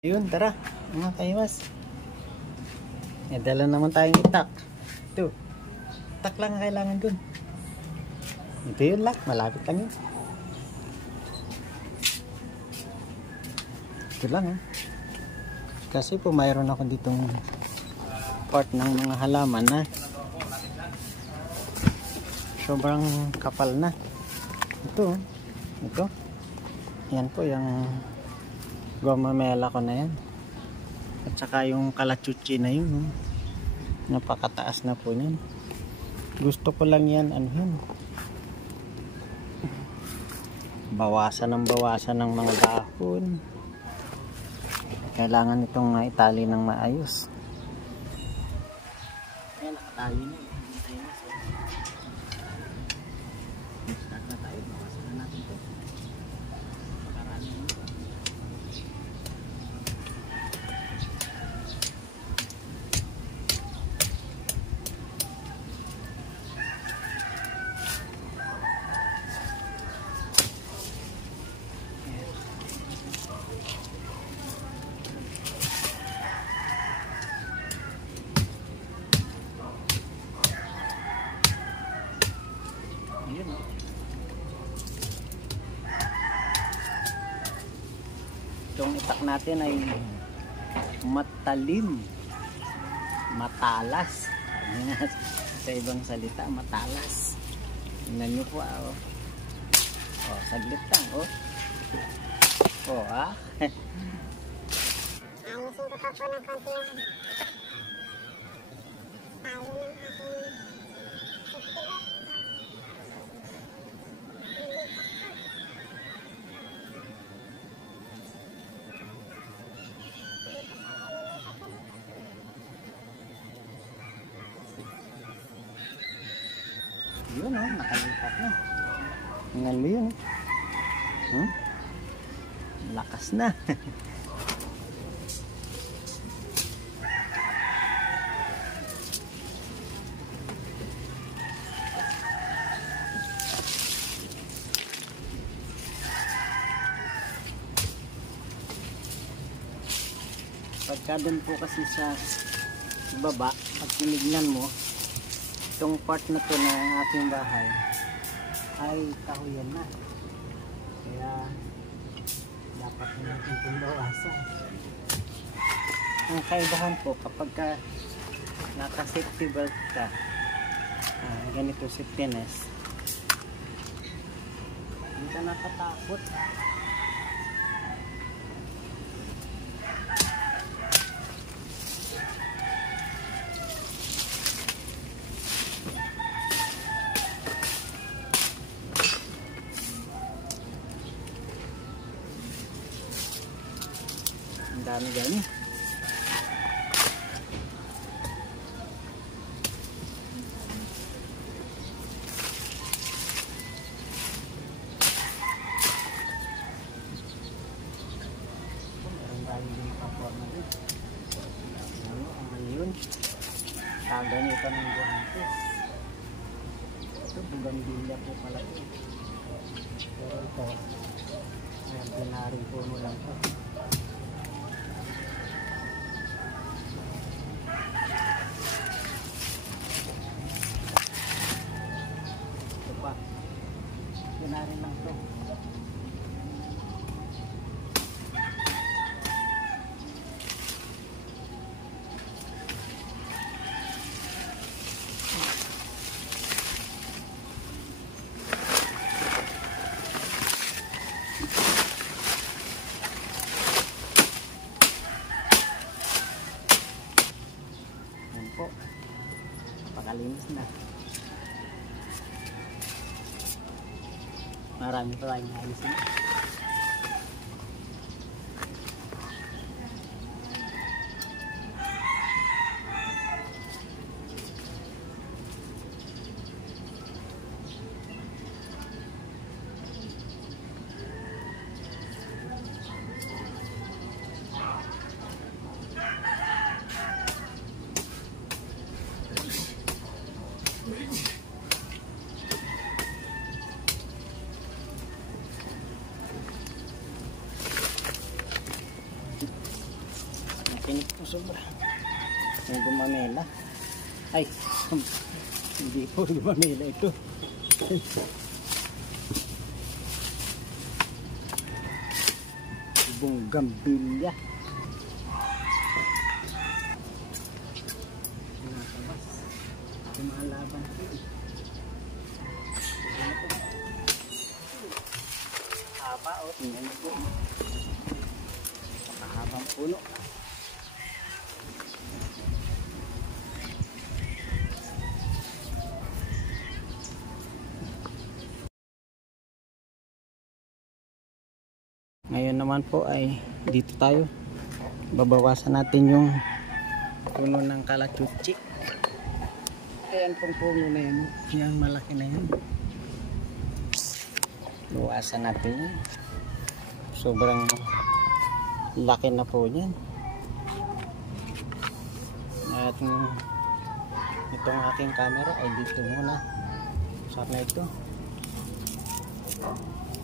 Ayun, tara mga kaimas. Dala naman tayong itak. Ito, itak lang ang kailangan dun. Ito yun lang, malapit lang yun. Ito lang kasi po mayroon ako ditong part ng mga halaman na sobrang kapal na. Ito yan po yung gomamela ko na yan, at saka yung kalachuchi na yun, napakataas na po yan. Gusto ko lang yan, bawasan ng mga dahon. Kailangan itong itali ng maayos. Ayan, nakatali na. Start na tayo, bawasan na natin ito. Itong itak natin ay matalim, matalas. Sa ibang salita, matalas. Tingnan nyo po, saglit lang, Ayusin ko pa po ng konti yan. Talo ng ating yun, nakalipat na. Tingnan mo yun, lakas na. Pagka dun po kasi sa baba, pag tinignan mo, itong part na to ng ating bahay ay kahoyan na, kaya dapat natin itong bawasan. Ang kaibahan po kapag naka safety belt ka, ganito safety nest, hindi ka natatakot. Ang dami gani. Meron tayong din paporma din. Ang yun, ganito ng guantes. Ito, bugambilya po pala ito. Pero ito, ordinary po mo lang ito. Ordinary lang ito. Yan po, napakalinis na. Marami pa tayong ayusin. Makinit po sobra. Yung gumamela. Ay, hindi po gumamela ito. Ibong gambilya. Nakatabas. Lumalaban po. Haba o, tingnan mo po. Makahabang puno. Ngayon naman po ay dito tayo. Babawasan natin yung puno ng kalachuchi. Ayan pong puno na yun. Yan, malaki na yun. Bawasan natin yan. Sobrang laki na po yan. At itong aking camera ay dito muna. Sana ito.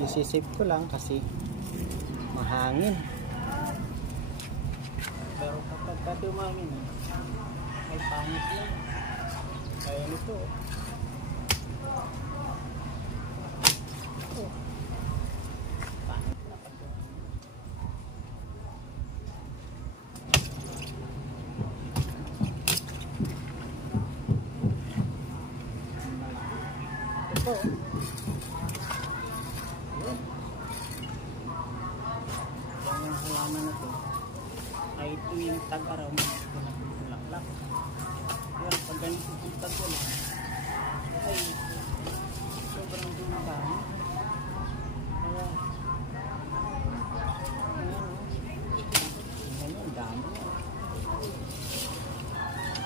Isisave ko lang kasi mahangin. Pero kapag dumangin ay pangit lang. Kaya nito ito yung halaman na to ay tuwing tag-araw na ito nagtulaklak. Pero pag ganito yung tag-ulan ay sobrang dumadami. Kaya ngayon dami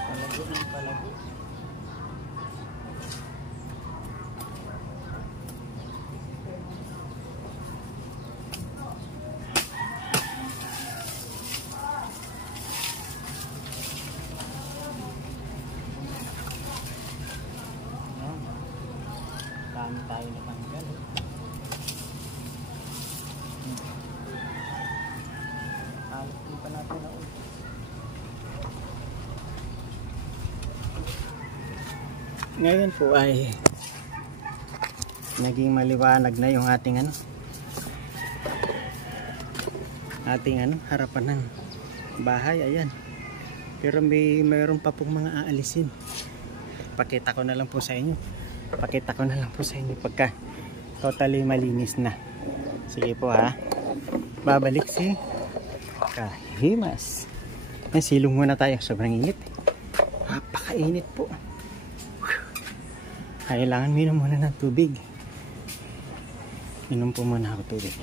palago ng palago. Dami tayo na tanggal. Halos din pa natin na ulit. Ngayon po ay naging maliwanag na yung ating harapan ng bahay. Ayan. Pero mayroon pa pong mga aalisin. Pakita ko na lang po sa inyo pagka totally malinis na. Sige po ha. Babalik si Kahimas. Silong muna tayo. Sobrang init. Napakainit po. Kailangan minom muna ng tubig. Minom po muna ako tubig.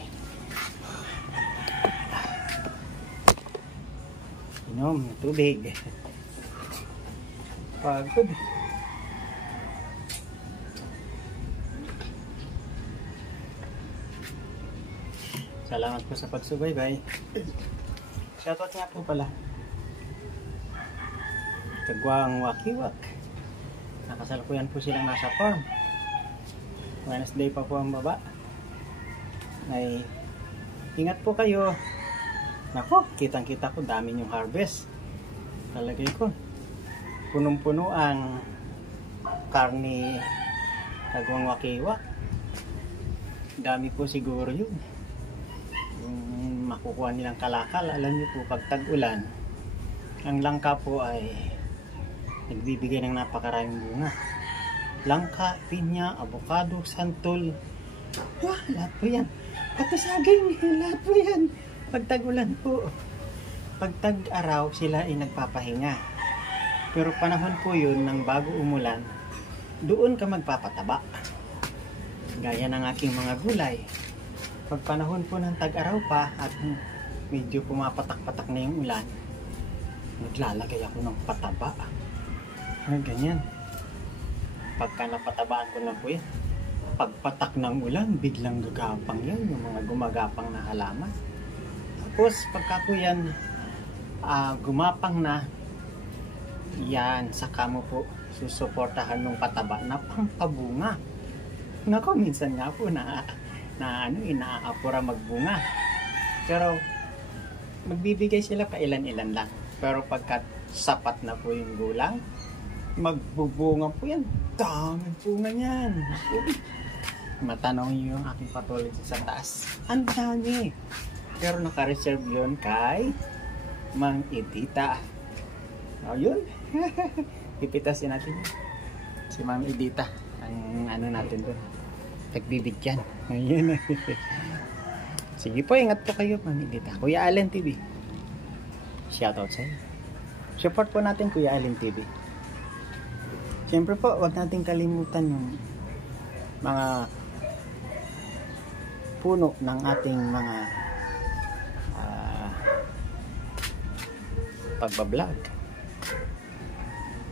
Minom ng tubig. Pagod. Salamat po sa pagsubaybay. Shoutout nga po pala. Kagwang Wakiwak. Nakasalukuyan po silang nasa farm. Wednesday pa po ang baba. Ay ingat po kayo. Nako, kitang-kita ko dami yung harvest. Talagay ko. Punong-puno ang karne Kagwang Wakiwak. Dami po siguro yun. Yung makukuha nilang kalakal. Alam niyo po, pag tag-ulan, ang langka po ay nagbibigay ng napakaraming bunga. Langka, pinya, avocado, santol. Lahat po yan. Pati saging, lahat po yan. Pag tag-ulan po. Pag tag-araw, sila ay nagpapahinga. Pero panahon po yun ng bago umulan, doon ka magpapataba. Gaya ng aking mga gulay. Pag panahon po ng tag-araw pa at medyo pumapatak-patak na yung ulan, naglalagay ako ng pataba. Ganyan. Pagka napatabaan ko na po yan, pagpatak ng ulan, biglang gagapang yan, yung mga gumagapang na halaman. Tapos pagka po yan gumapang na, yan, saka mo po susuportahan ng pataba na pampabunga. Nako, minsan nga po inaapura magbunga. Pero magbibigay sila pa ilan-ilan lang. Pero pagkat sapat na po yung gulang, magbubunga po yan. Daming bunga yan. Matanong yung aking patuloy sa taas. Ang dami. Pero naka-reserve yun kay Mang Edita. O yun. Pipitasin natin yun. Si Ma'am Edita. Ang ano natin doon. Nagbibigyan. Ayun. Sige po, ingat po kayo, Ma'am Edita. Kuya Allen TV. Shoutout sa iyo. Support po natin Kuya Allen TV. Siyempre po, huwag natin kalimutan yung mga puno ng ating mga pagbablog.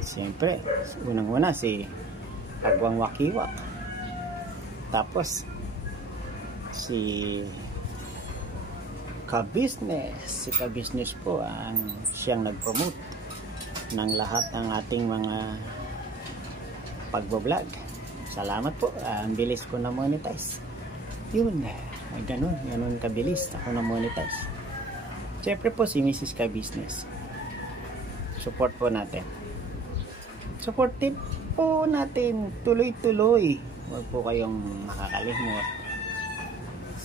Siyempre, unang-una si Agwang Wakiwak. Tapos si Ka-Business. Si Ka-Business po ang siyang nag-promote ng lahat ng ating mga pagbablog. Salamat po. Ang bilis ko na monetize. Yun. Ay, ganun kabilis ako na monetize. Siyempre po si Mrs. Ka-Business. Support po natin. Support tip po natin. Tuloy-tuloy. Huwag po kayong makakalimot.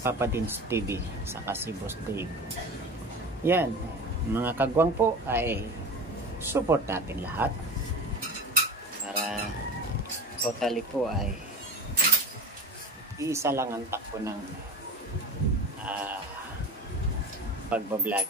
Papa Dins TV saka si Boss Dave. Yan. Mga kagwang po ay support natin lahat. Para totally po ay isa lang ang takbo ng pagbablog.